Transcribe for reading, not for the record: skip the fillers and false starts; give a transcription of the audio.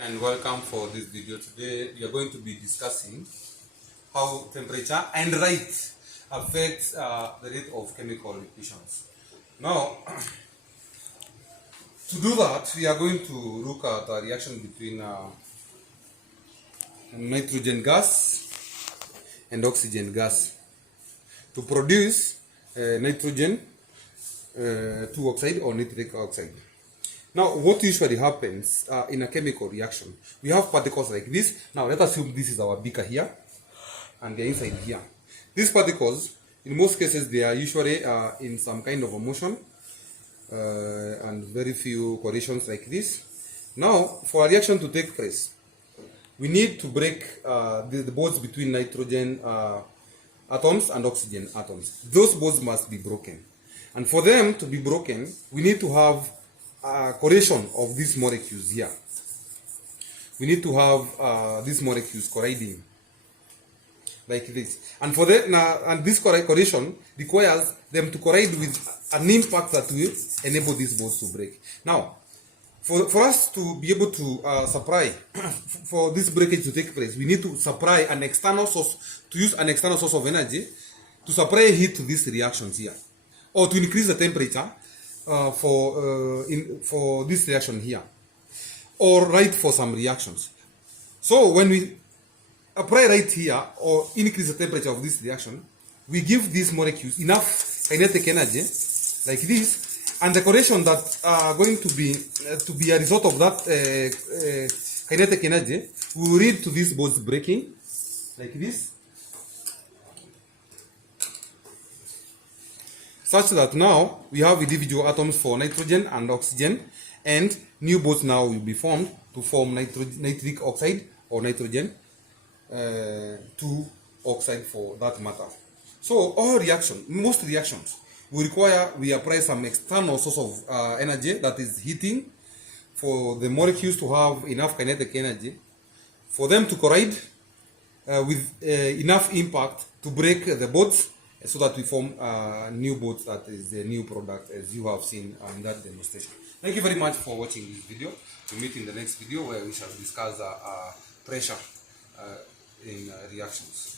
And welcome for this video. Today we are going to be discussing how temperature and rate affects the rate of chemical reactions. Now, to do that, we are going to look at a reaction between nitrogen gas and oxygen gas to produce nitrogen 2 oxide or nitric oxide. Now, what usually happens in a chemical reaction, we have particles like this. Now, let us assume this is our beaker here, and they're inside here. These particles, in most cases, they are usually in some kind of a motion, and very few collisions like this. Now, for a reaction to take place, we need to break the bonds between nitrogen atoms and oxygen atoms. Those bonds must be broken. And for them to be broken, we need to have correlation of these molecules here. We need to have these molecules colliding like this, and for that, and this correlation requires them to collide with an impact that will enable these bonds to break. Now, for us to be able to supply for this breakage to take place, we need to supply an external source, to use an external source of energy to supply heat to these reactions here, or to increase the temperature for this reaction here, or right for some reactions. So when we apply right here or increase the temperature of this reaction, we give these molecules enough kinetic energy like this, and the correlation that are going to be a result of that kinetic energy will lead to these bonds breaking like this, such that now we have individual atoms for nitrogen and oxygen, and new bonds now will be formed to form nitric oxide or nitrogen 2 oxide for that matter. So most reactions will require we apply some external source of energy, that is heating, for the molecules to have enough kinetic energy for them to collide with enough impact to break the bonds, so that we form new bonds, that is the new product, as you have seen in that demonstration. Thank you very much for watching this video. We'll meet in the next video where we shall discuss pressure in reactions.